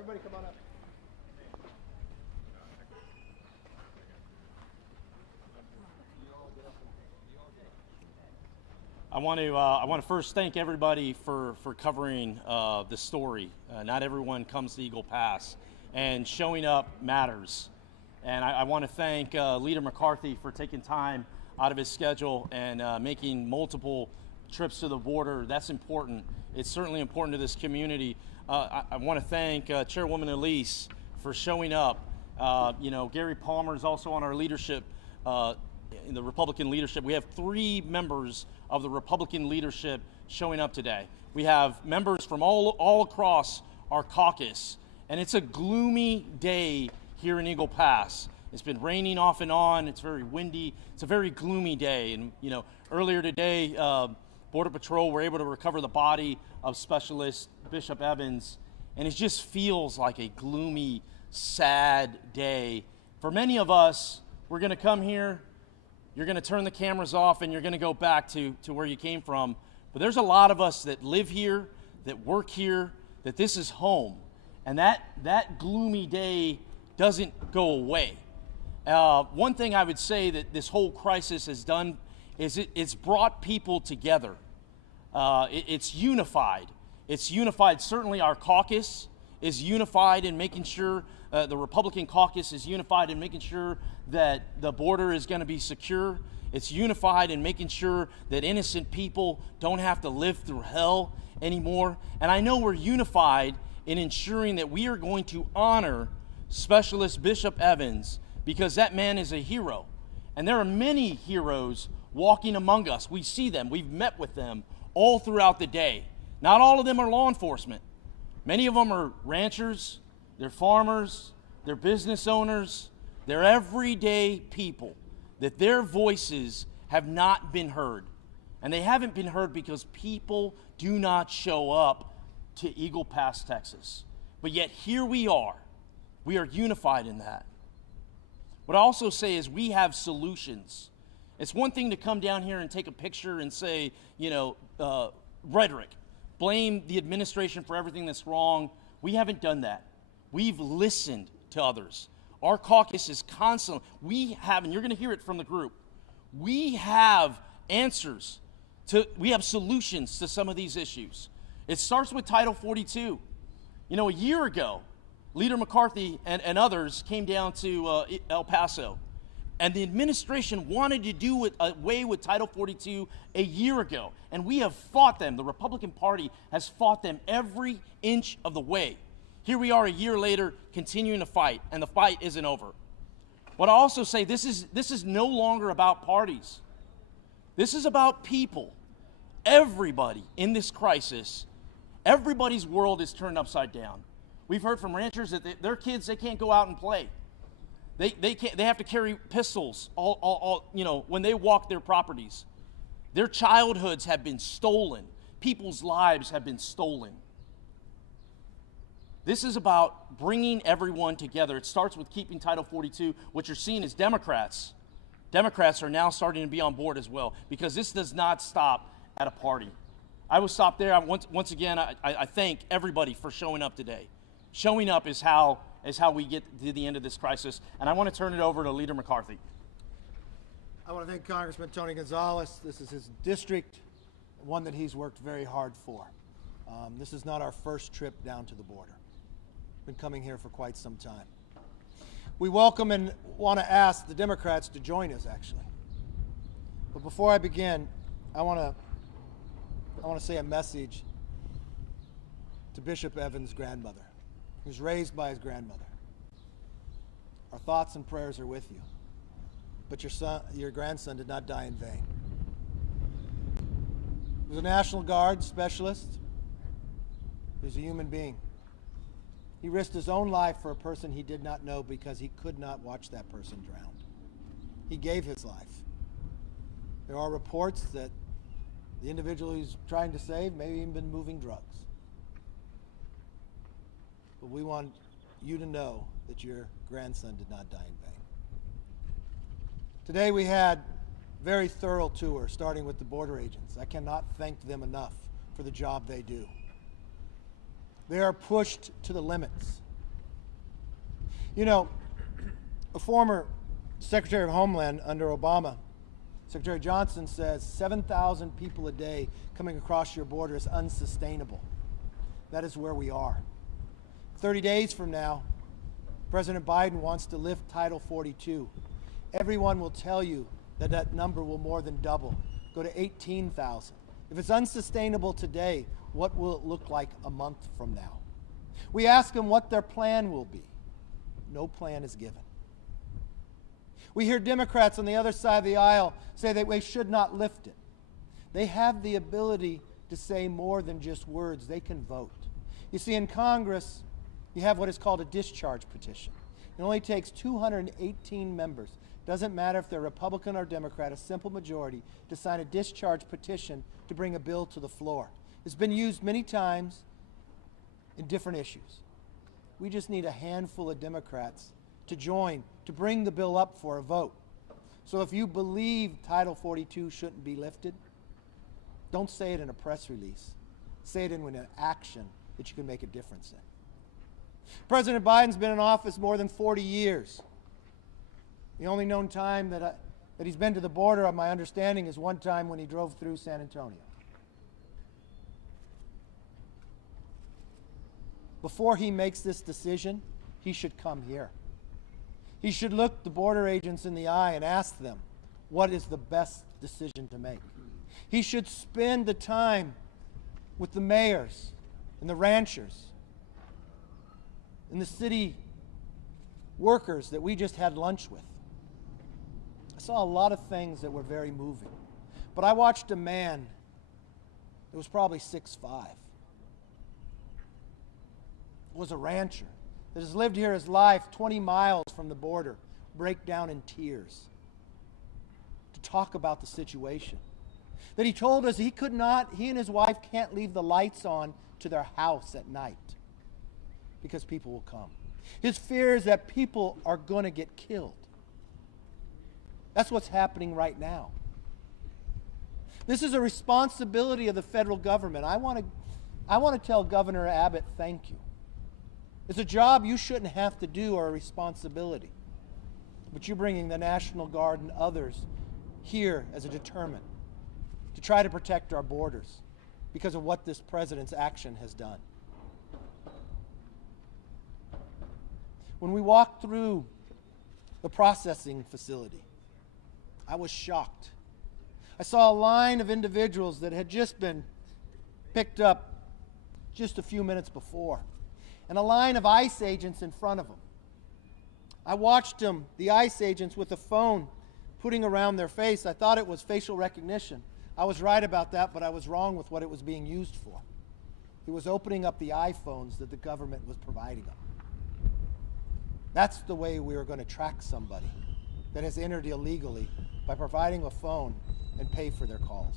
Everybody come on up. I want to first thank everybody for covering the story. Not everyone comes to Eagle Pass, and showing up matters. And I want to thank Leader McCarthy for taking time out of his schedule and making multiple trips to the border. That's important. It's certainly important to this community. I want to thank Chairwoman Elise for showing up. Gary Palmer is also on our leadership, in the Republican leadership. We have 3 members of the Republican leadership showing up today. We have members from all across our caucus, and it's a gloomy day here in Eagle Pass. It's been raining off and on. It's very windy. It's a very gloomy day. And earlier today, Border Patrol were able to recover the body of Specialist Bishop Evans, and it just feels like a gloomy, sad day. For many of us, we're going to come here, you're going to turn the cameras off, and you're going to go back to where you came from. But there's a lot of us that live here, that work here, that this is home. And that gloomy day doesn't go away. One thing I would say that this whole crisis has done is it's brought people together. It's unified. It's unified. Certainly our caucus is unified in making sure, the Republican caucus is unified in making sure that the border is going to be secure. It's unified in making sure that innocent people don't have to live through hell anymore. And I know we're unified in ensuring that we are going to honor Specialist Bishop Evans, because that man is a hero. And there are many heroes walking among us. We see them. We've met with them all throughout the day. Not all of them are law enforcement. Many of them are ranchers, they're farmers, they're business owners, they're everyday people that their voices have not been heard. And they haven't been heard because people do not show up to Eagle Pass, Texas. But yet here we are. We are unified in that. What I also say is we have solutions. It's one thing to come down here and take a picture and say, rhetoric, blame the administration for everything that's wrong. We haven't done that. We've listened to others. Our caucus is constantly, and you're going to hear it from the group, we have answers we have solutions to some of these issues. It starts with Title 42. A year ago, Leader McCarthy and others came down to El Paso, and the administration wanted to do away with Title 42 a year ago, and we have fought them. The Republican Party has fought them every inch of the way. Here we are a year later, continuing to fight, and the fight isn't over. What I also say, this is no longer about parties. This is about people. Everybody in this crisis, everybody's world is turned upside down. We've heard from ranchers that their kids, they can't go out and play. They have to carry pistols when they walk their properties. Their childhoods have been stolen. People's lives have been stolen. This is about bringing everyone together. It starts with keeping Title 42. What you're seeing is Democrats are now starting to be on board as well, because this does not stop at a party. I will stop there. Once again, I thank everybody for showing up today. Showing up is how we get to the end of this crisis. And I want to turn it over to Leader McCarthy. I want to thank Congressman Tony Gonzalez. This is his district, one that he's worked very hard for. This is not our first trip down to the border. Been coming here for quite some time. We welcome and want to ask the Democrats to join us, actually. But before I begin, I want to say a message to Bishop Evans' grandmother. He was raised by his grandmother. Our thoughts and prayers are with you. But your grandson did not die in vain. He was a National Guard specialist. He was a human being. He risked his own life for a person he did not know because he could not watch that person drown. He gave his life. There are reports that the individual he's trying to save may have even been moving drugs. But we want you to know that your grandson did not die in vain. Today we had a very thorough tour, starting with the border agents. I cannot thank them enough for the job they do. They are pushed to the limits. You know, a former Secretary of Homeland under Obama, Secretary Johnson, says 7,000 people a day coming across your border is unsustainable. That is where we are. 30 days from now, President Biden wants to lift Title 42. Everyone will tell you that that number will more than double, go to 18,000. If it's unsustainable today, what will it look like a month from now? We ask them what their plan will be. No plan is given. We hear Democrats on the other side of the aisle say that we should not lift it. They have the ability to say more than just words. They can vote. You see, in Congress, you have what is called a discharge petition. It only takes 218 members. Doesn't matter if they're Republican or Democrat, a simple majority to sign a discharge petition to bring a bill to the floor. It's been used many times in different issues. We just need a handful of Democrats to join to bring the bill up for a vote. So if you believe Title 42 shouldn't be lifted, don't say it in a press release. Say it in an action that you can make a difference in. President Biden's been in office more than 40 years. The only known time that he's been to the border, of my understanding, is one time when he drove through San Antonio. Before he makes this decision, he should come here. He should look the border agents in the eye and ask them, what is the best decision to make? He should spend the time with the mayors and the ranchers and the city workers that we just had lunch with. I saw a lot of things that were very moving. But I watched a man that was probably 6'5", was a rancher, that has lived here his life 20 miles from the border, break down in tears to talk about the situation. That he told us he and his wife can't leave the lights on to their house at night because people will come. His fear is that people are going to get killed. That's what's happening right now. This is a responsibility of the federal government. I want to tell Governor Abbott, thank you. It's a job you shouldn't have to do or a responsibility. But you're bringing the National Guard and others here as a deterrent to try to protect our borders because of what this president's action has done. When we walked through the processing facility, I was shocked. I saw a line of individuals that had just been picked up just a few minutes before, and a line of ICE agents in front of them. I watched them, the ICE agents, with a phone putting around their face. I thought it was facial recognition. I was right about that, but I was wrong with what it was being used for. It was opening up the iPhones that the government was providing them. That's the way we are going to track somebody that has entered illegally, by providing a phone and pay for their calls.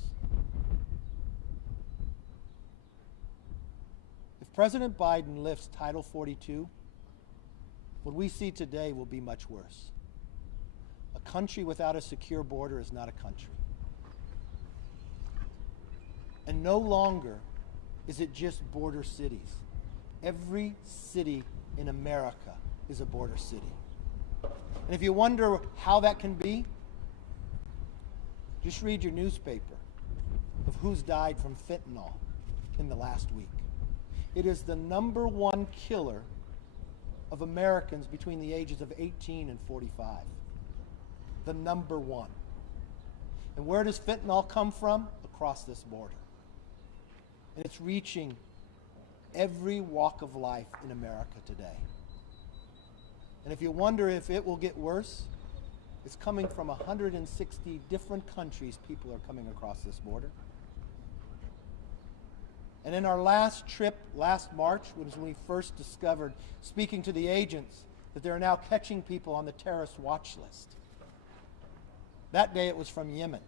If President Biden lifts Title 42, what we see today will be much worse. A country without a secure border is not a country. And no longer is it just border cities. Every city in America is a border city. And if you wonder how that can be, just read your newspaper of who's died from fentanyl in the last week. It is the #1 killer of Americans between the ages of 18 and 45. The #1. And where does fentanyl come from? Across this border. And it's reaching every walk of life in America today. And if you wonder if it will get worse, it's coming from 160 different countries. People are coming across this border. And in our last trip, last March, was when we first discovered, speaking to the agents, that they are now catching people on the terrorist watch list. That day it was from Yemen.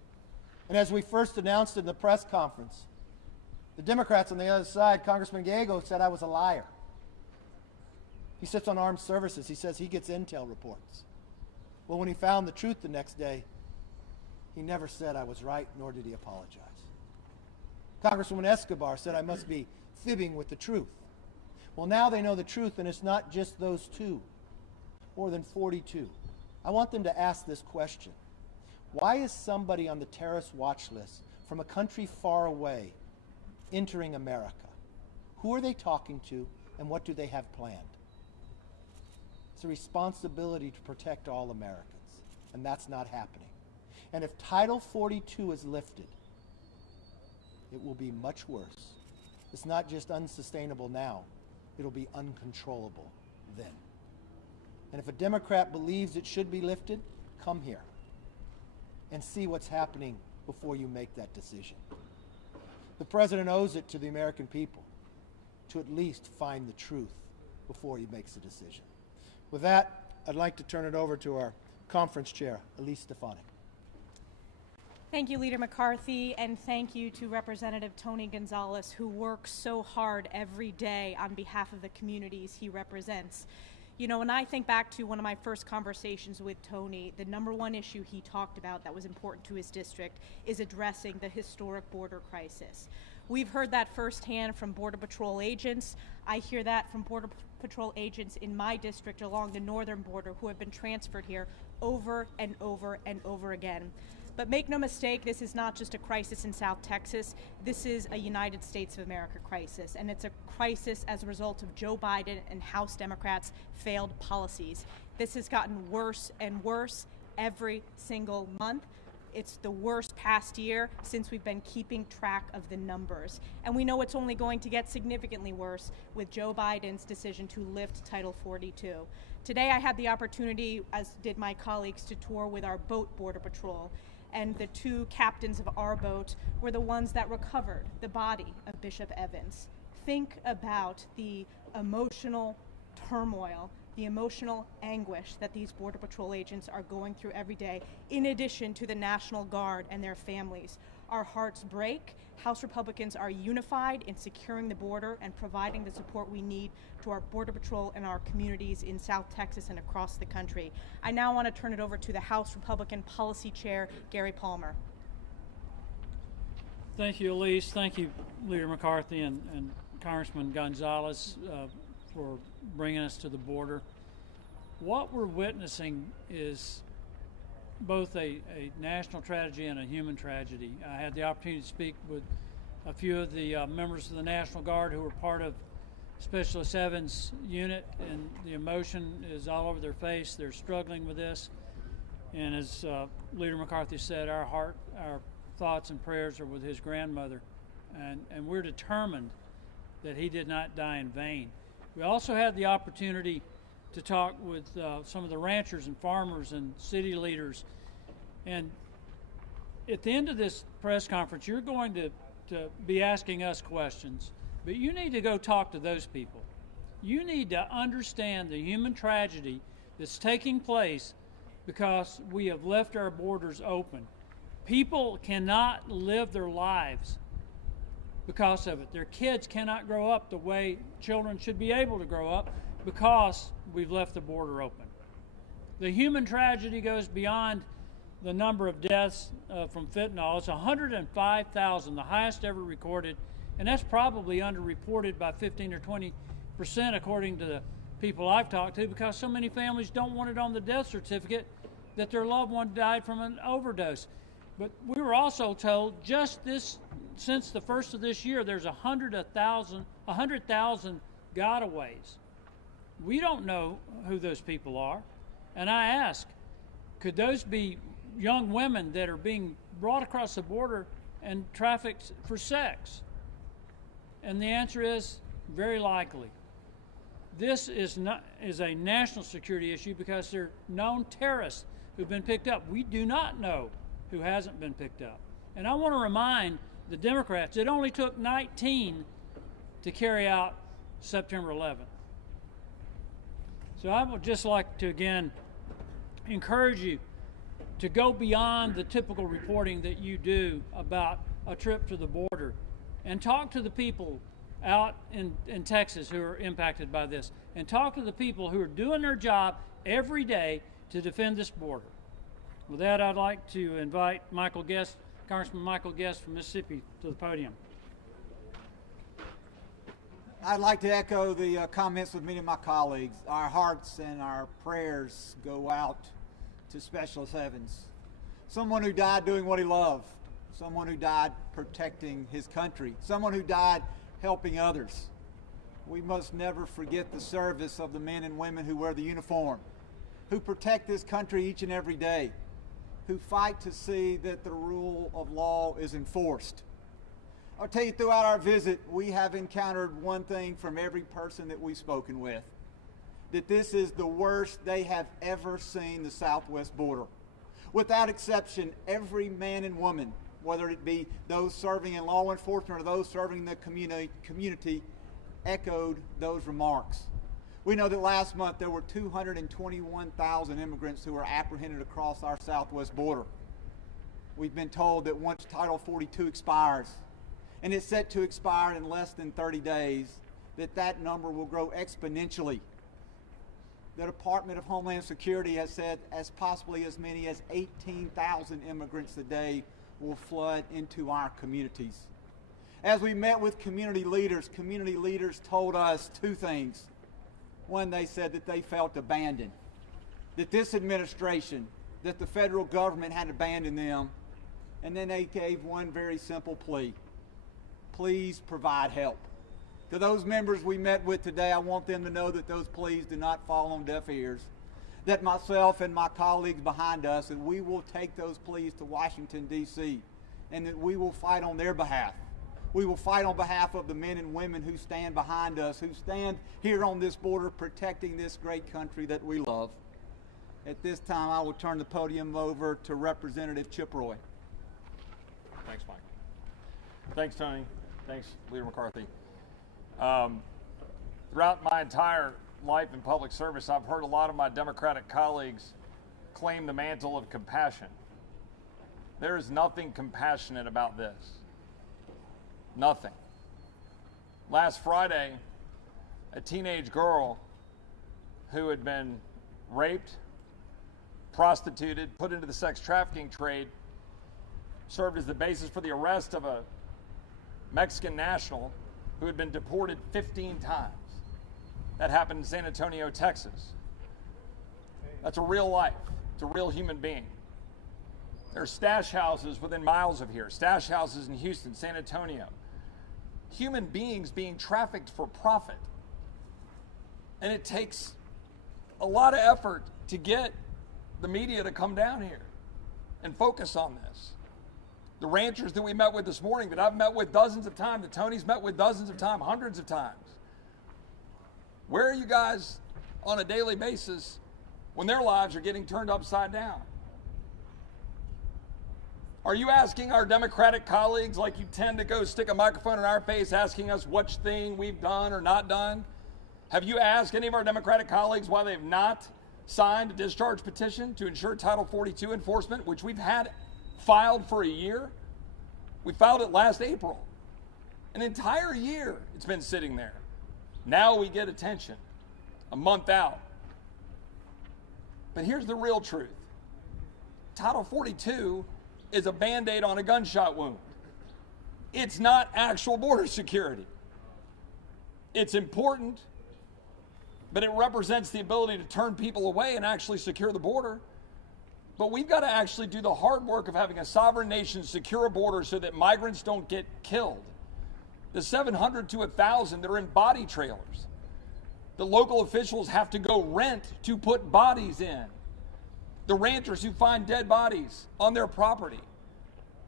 And as we first announced in the press conference, the Democrats on the other side, Congressman Gallego, said I was a liar. He sits on armed services. He says he gets intel reports. Well, when he found the truth the next day, he never said I was right, nor did he apologize. Congresswoman Escobar said I must be fibbing with the truth. Well, now they know the truth, and it's not just those two. more than 42. I want them to ask this question. Why is somebody on the terrorist watch list from a country far away entering America? Who are they talking to, and what do they have planned? It's a responsibility to protect all Americans, and that's not happening. And if Title 42 is lifted, it will be much worse. It's not just unsustainable now, it'll be uncontrollable then. And if a Democrat believes it should be lifted, come here and see what's happening before you make that decision. The President owes it to the American people to at least find the truth before he makes a decision. With that, I'd like to turn it over to our conference chair, Elise Stefanik. Thank you, Leader McCarthy, and thank you to Representative Tony Gonzalez, who works so hard every day on behalf of the communities he represents. You know, when I think back to one of my first conversations with Tony, the number one issue he talked about that was important to his district is addressing the historic border crisis. We've heard that firsthand from Border Patrol agents. I hear that from Border Patrol agents in my district along the northern border who have been transferred here over and over and over again. But make no mistake, this is not just a crisis in South Texas. This is a United States of America crisis, and it's a crisis as a result of Joe Biden and House Democrats' failed policies. This has gotten worse and worse every single month. It's the worst past year since we've been keeping track of the numbers. And we know it's only going to get significantly worse with Joe Biden's decision to lift Title 42. Today I had the opportunity, as did my colleagues, to tour with our boat Border Patrol. And the two captains of our boat were the ones that recovered the body of Bishop Evans. Think about the emotional turmoil, the emotional anguish that these Border Patrol agents are going through every day, in addition to the National Guard and their families. Our hearts break. House Republicans are unified in securing the border and providing the support we need to our Border Patrol and our communities in South Texas and across the country. I now want to turn it over to the House Republican Policy Chair, Gary Palmer. Thank you, Elise. Thank you, Leader McCarthy and Congressman Gonzalez for bringing us to the border. What we're witnessing is both a national tragedy and a human tragedy. I had the opportunity to speak with a few of the members of the National Guard who were part of Specialist Evans' unit, and the emotion is all over their face. They're struggling with this. And as Leader McCarthy said, our thoughts and prayers are with his grandmother. And we're determined that he did not die in vain. We also had the opportunity to talk with some of the ranchers and farmers and city leaders. And at the end of this press conference, you're going to be asking us questions, but you need to go talk to those people. You need to understand the human tragedy that's taking place because we have left our borders open. People cannot live their lives because of it. Their kids cannot grow up the way children should be able to grow up because we've left the border open. The human tragedy goes beyond the number of deaths from fentanyl. It's 105,000, the highest ever recorded, and that's probably underreported by 15 or 20% according to the people I've talked to, because so many families don't want it on the death certificate that their loved one died from an overdose. But we were also told just since the first of this year, there's 100,000 gotaways. We don't know who those people are. And I ask, could those be young women that are being brought across the border and trafficked for sex? And the answer is very likely. This is a national security issue because they're known terrorists who've been picked up. We do not know who hasn't been picked up. And I want to remind the Democrats, it only took 19 to carry out September 11th. So I would just like to again encourage you to go beyond the typical reporting that you do about a trip to the border and talk to the people out in Texas who are impacted by this, and talk to the people who are doing their job every day to defend this border. With that, I'd like to invite Congressman Michael Guest from Mississippi to the podium. I'd like to echo the comments with many of my colleagues. Our hearts and our prayers go out to Specialist Evans, someone who died doing what he loved, someone who died protecting his country, someone who died helping others. We must never forget the service of the men and women who wear the uniform, who protect this country each and every day, who fight to see that the rule of law is enforced. I'll tell you, throughout our visit, we have encountered one thing from every person that we've spoken with, that this is the worst they have ever seen the southwest border. Without exception, every man and woman, whether it be those serving in law enforcement or those serving in the community, echoed those remarks. We know that last month there were 221,000 immigrants who were apprehended across our southwest border. We've been told that once Title 42 expires, and it's set to expire in less than 30 days, that number will grow exponentially. The Department of Homeland Security has said as possibly as many as 18,000 immigrants a day will flood into our communities. As we met with community leaders told us two things. One, they said that they felt abandoned, that this administration, that the federal government had abandoned them, and then they gave one very simple plea. Please provide help. To those members we met with today, I want them to know that those pleas do not fall on deaf ears, that myself and my colleagues behind us, and we will take those pleas to Washington, D.C., and that we will fight on their behalf. We will fight on behalf of the men and women who stand behind us, who stand here on this border protecting this great country that we love. At this time, I will turn the podium over to Representative Chip Roy. Thanks, Mike. Thanks, Tony. Thanks, Leader McCarthy. Throughout my entire life in public service, I've heard a lot of my Democratic colleagues claim the mantle of compassion. There is nothing compassionate about this. Nothing. Last Friday, a teenage girl who had been raped, prostituted, put into the sex trafficking trade, served as the basis for the arrest of a Mexican national who had been deported 15 times. That happened in San Antonio, Texas. That's a real life. It's a real human being. There are stash houses within miles of here, stash houses in Houston, San Antonio. Human beings being trafficked for profit. And it takes a lot of effort to get the media to come down here and focus on this. The ranchers that we met with this morning, that I've met with dozens of times, that Tony's met with dozens of times, hundreds of times. Where are you guys on a daily basis when their lives are getting turned upside down? Are you asking our Democratic colleagues, like you tend to go stick a microphone in our face asking us which thing we've done or not done? Have you asked any of our Democratic colleagues why they've not signed a discharge petition to ensure Title 42 enforcement, which we've had filed for a year? We filed it last April. An entire year it's been sitting there. Now we get attention, a month out. But here's the real truth. Title 42 is a Band-Aid on a gunshot wound. It's not actual border security. It's important, but it represents the ability to turn people away and actually secure the border. But we've got to actually do the hard work of having a sovereign nation secure a border so that migrants don't get killed. The 700 to 1,000 that are in body trailers. The local officials have to go rent to put bodies in. The ranchers who find dead bodies on their property.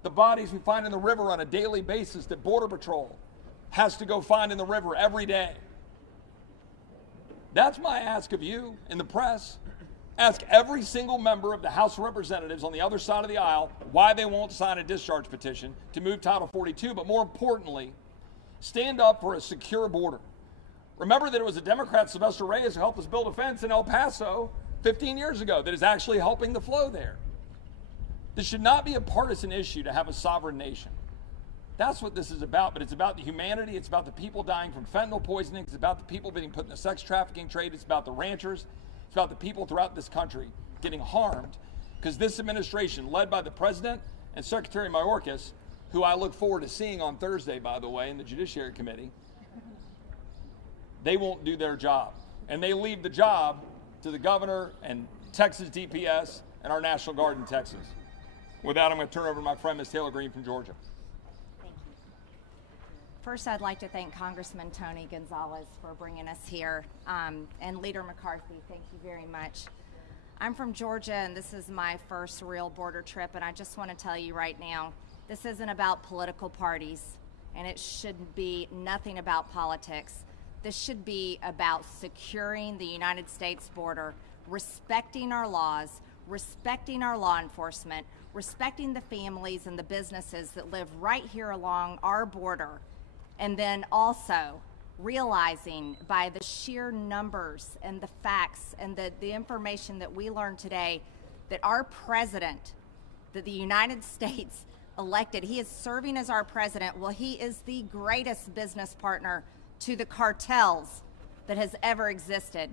The bodies we find in the river on a daily basis that Border Patrol has to go find in the river every day. That's my ask of you in the press. Ask every single member of the House of Representatives on the other side of the aisle why they won't sign a discharge petition to move Title 42, but more importantly, stand up for a secure border. Remember that it was a Democrat, Sylvester Reyes, who helped us build a fence in El Paso 15 years ago that is actually helping the flow there. This should not be a partisan issue to have a sovereign nation. That's what this is about, but it's about the humanity, it's about the people dying from fentanyl poisoning, it's about the people being put in the sex trafficking trade, it's about the ranchers, it's about the people throughout this country getting harmed because this administration, led by the President and Secretary Mayorkas, who I look forward to seeing on Thursday, by the way, in the Judiciary Committee, they won't do their job. And they leave the job to the governor and Texas DPS and our National Guard in Texas. With that, I'm going to turn it over to my friend, Ms. Taylor Greene from Georgia. Thank you. First, I'd like to thank Congressman Tony Gonzalez for bringing us here, and Leader McCarthy, thank you very much. I'm from Georgia, and this is my first real border trip, and I just want to tell you right now, this isn't about political parties, and it should be nothing about politics. This should be about securing the United States border, respecting our laws, respecting our law enforcement, respecting the families and the businesses that live right here along our border, and then also realizing by the sheer numbers and the facts and the information that we learned today that our president, that the United States elected, he is serving as our president. Well, he is the greatest business partner to the cartels that has ever existed,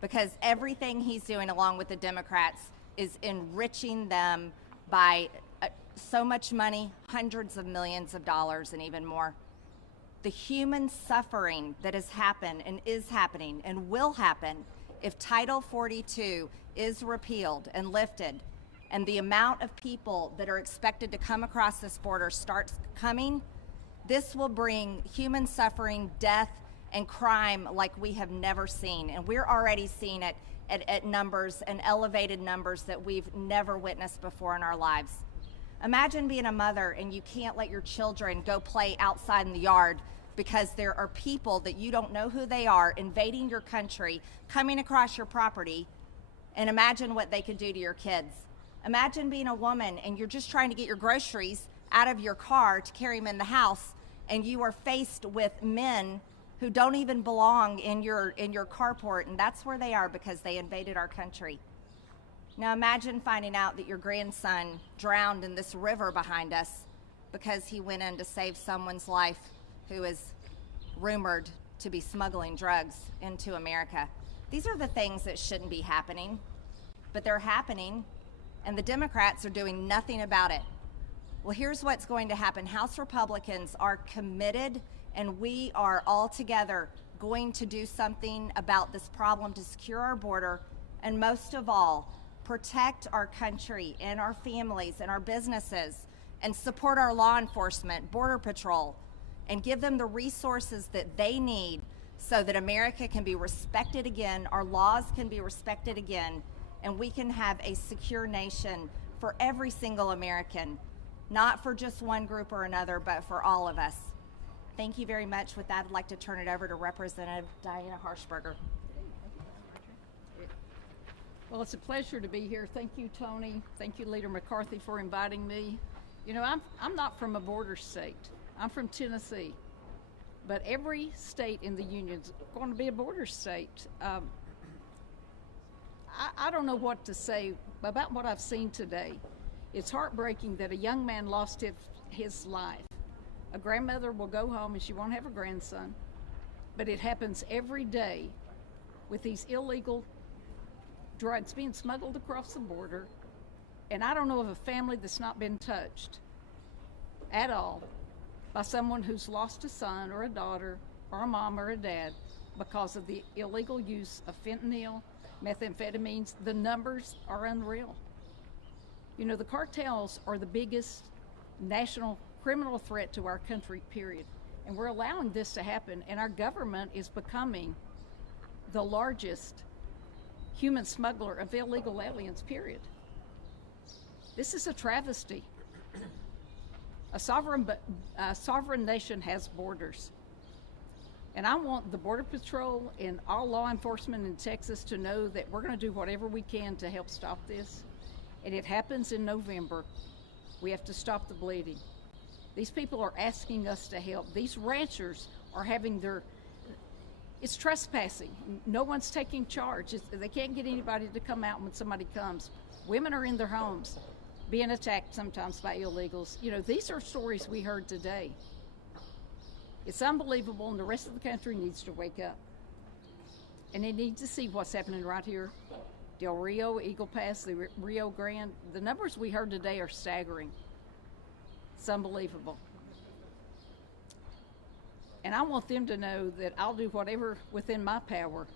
because everything he's doing along with the Democrats is enriching them by so much money, hundreds of millions of dollars and even more. The human suffering that has happened and is happening and will happen if Title 42 is repealed and lifted, and the amount of people that are expected to come across this border starts coming, this will bring human suffering, death, and crime like we have never seen. And we're already seeing it at numbers and elevated numbers that we've never witnessed before in our lives. Imagine being a mother and you can't let your children go play outside in the yard because there are people that you don't know who they are invading your country, coming across your property, and imagine what they could do to your kids. Imagine being a woman and you're just trying to get your groceries out of your car to carry them in the house, and you are faced with men who don't even belong in your carport, and that's where they are because they invaded our country. Now imagine finding out that your grandson drowned in this river behind us because he went in to save someone's life who is rumored to be smuggling drugs into America. These are the things that shouldn't be happening, but they're happening, and the Democrats are doing nothing about it. Well, here's what's going to happen. House Republicans are committed, and we are all together going to do something about this problem to secure our border, and most of all, protect our country and our families and our businesses, and support our law enforcement, Border Patrol, and give them the resources that they need so that America can be respected again, our laws can be respected again, and we can have a secure nation for every single American, not for just one group or another, but for all of us. Thank you very much. With that, I'd like to turn it over to Representative Diana Harshberger. Well, it's a pleasure to be here. Thank you, Tony. Thank you, Leader McCarthy, for inviting me. You know, I'm not from a border state. I'm from Tennessee. But every state in the Union is going to be a border state. I don't know what to say about what I've seen today. It's heartbreaking that a young man lost his life. A grandmother will go home and she won't have a grandson. But it happens every day with these illegal drugs being smuggled across the border. And I don't know of a family that's not been touched at all by someone who's lost a son or a daughter or a mom or a dad because of the illegal use of fentanyl, methamphetamines. The numbers are unreal. You know, the cartels are the biggest national criminal threat to our country, period. And we're allowing this to happen, and our government is becoming the largest human smuggler of illegal aliens, period. This is a travesty. A sovereign nation has borders. And I want the Border Patrol and all law enforcement in Texas to know that we're going to do whatever we can to help stop this. And it happens in November. We have to stop the bleeding. These people are asking us to help. These ranchers are having it's trespassing. No one's taking charge. They can't get anybody to come out when somebody comes. Women are in their homes being attacked sometimes by illegals. You know, these are stories we heard today. It's unbelievable, and the rest of the country needs to wake up. And they need to see what's happening right here. Del Rio, Eagle Pass, the Rio Grande. The numbers we heard today are staggering. It's unbelievable. And I want them to know that I'll do whatever within my power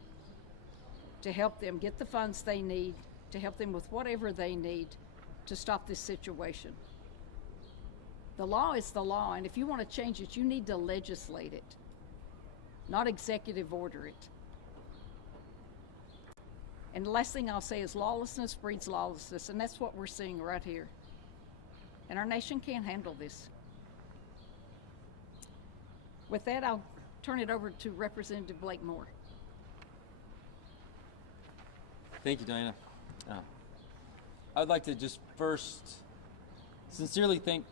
to help them get the funds they need, to help them with whatever they need to stop this situation. The law is the law, and if you want to change it, you need to legislate it, not executive order it. And the last thing I'll say is lawlessness breeds lawlessness, and that's what we're seeing right here. And our nation can't handle this. With that, I'll turn it over to Representative Blake Moore. Thank you, Diana. I'd like to just first sincerely thank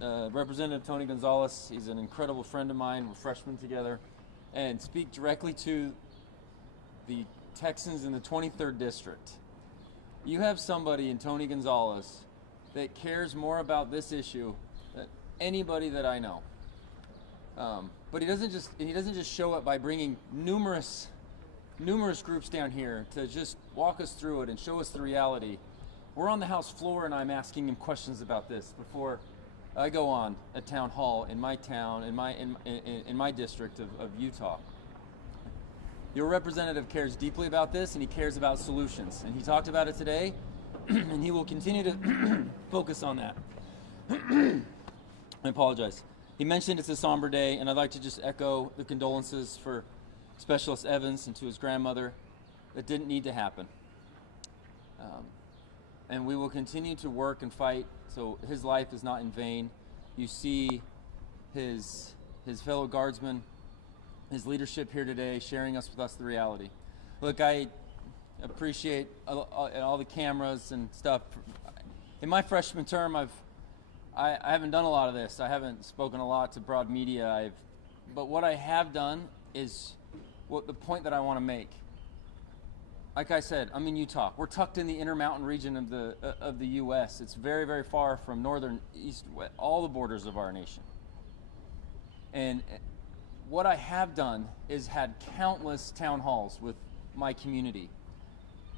Representative Tony Gonzalez. He's an incredible friend of mine. We're freshmen together. And speak directly to the Texans in the 23rd District. You have somebody in Tony Gonzalez that cares more about this issue than anybody that I know. But he doesn't just show up by bringing numerous groups down here to just walk us through it and show us the reality. We're on the House floor, and I'm asking him questions about this before I go on a town hall in my town, in my district of Utah. Your representative cares deeply about this, and he cares about solutions. And he talked about it today, and he will continue to focus on that. I apologize. He mentioned it's a somber day, and I'd like to just echo the condolences for Specialist Evans and to his grandmother. That didn't need to happen. And we will continue to work and fight so his life is not in vain. You see his fellow guardsmen, his leadership here today, sharing with us the reality. Look, I appreciate all the cameras and stuff. In my freshman term, I haven't done a lot of this. I haven't spoken a lot to broad media. But what I have done is the point that I want to make. Like I said, I'm in Utah. We're tucked in the Intermountain region of the U.S. It's very, very far from northern, east, west, all the borders of our nation. And what I have done is had countless town halls with my community.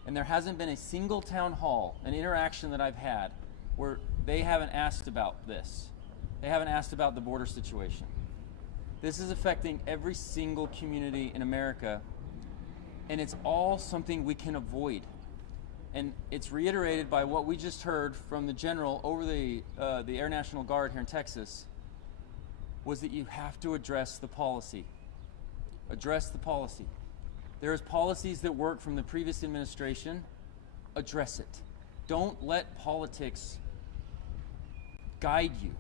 And there hasn't been a single town hall, an interaction that I've had, where they haven't asked about this. They haven't asked about the border situation. This is affecting every single community in America, and it's all something we can avoid. And it's reiterated by what we just heard from the general over the Air National Guard here in Texas, was that you have to address the policy. Address the policy. There's policies that work from the previous administration. Address it. Don't let politics guide you.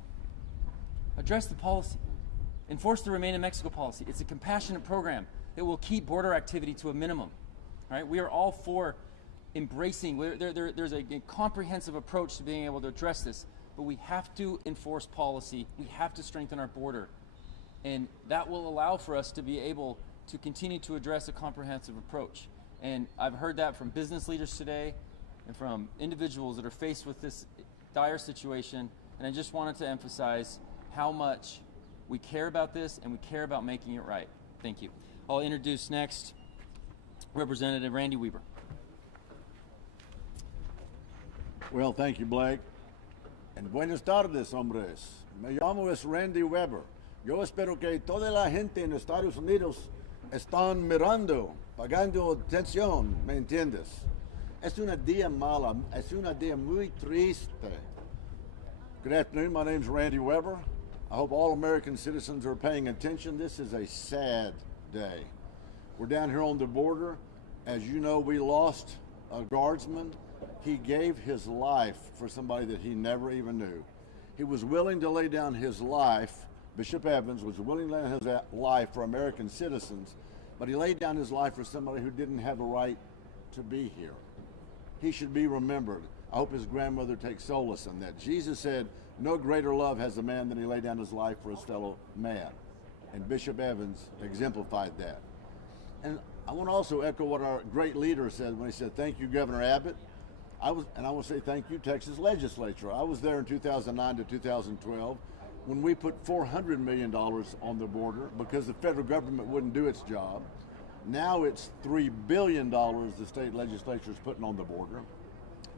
Address the policy. Enforce the Remain in Mexico policy. It's a compassionate program that will keep border activity to a minimum. Right? We are all for embracing. There's a comprehensive approach to being able to address this, but we have to enforce policy. We have to strengthen our border, and that will allow for us to be able to continue to address a comprehensive approach. And I've heard that from business leaders today and from individuals that are faced with this dire situation, and I just wanted to emphasize how much we care about this and we care about making it right. Thank you. I'll introduce next Representative Randy Weber. Well, thank you, Blake. And buenas tardes, hombres. Me llamo es Randy Weber. Yo espero que toda la gente en Estados Unidos están mirando, pagando atención, ¿me entiendes? Es una día mala, es una día muy triste. Good afternoon, my name's Randy Weber. I hope all American citizens are paying attention. This is a sad day. We're down here on the border. As you know, we lost a guardsman. He gave his life for somebody that he never even knew. He was willing to lay down his life. Bishop Evans was willing to lay down his life for American citizens, but he laid down his life for somebody who didn't have a right to be here. He should be remembered. I hope his grandmother takes solace in that. Jesus said, no greater love has a man than he laid down his life for his fellow man. And Bishop Evans exemplified that. And I want to also echo what our great leader said when he said, thank you, Governor Abbott. I want to say thank you, Texas Legislature. I was there in 2009 to 2012 when we put $400 million on the border because the federal government wouldn't do its job. Now it's $3 billion the state legislature is putting on the border.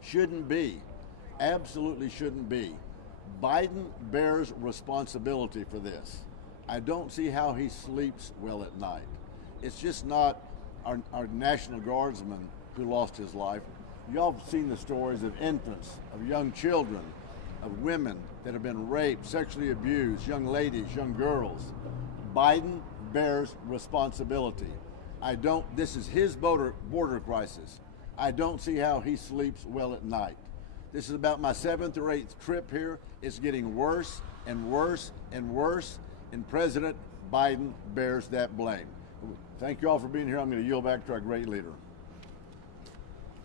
Shouldn't be. Absolutely shouldn't be. Biden bears responsibility for this. I don't see how he sleeps well at night. It's just not our National Guardsman who lost his life. Y'all have seen the stories of infants, of young children, of women that have been raped, sexually abused, young ladies, young girls. Biden bears responsibility. This is his border crisis. I don't see how he sleeps well at night. This is about my 7th or 8th trip here. It's getting worse and worse and worse, and President Biden bears that blame. Thank you all for being here. I'm going to yield back to our great leader.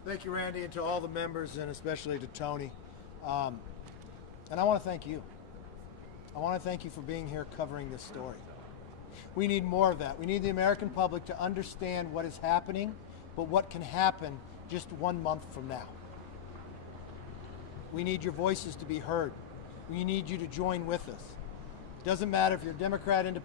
Thank you, Randy, and to all the members, and especially to Tony. And I want to thank you. I want to thank you for being here covering this story. We need more of that. We need the American public to understand what is happening, but what can happen just 1 month from now. We need your voices to be heard. We need you to join with us. It doesn't matter if you're Democrat, Independent,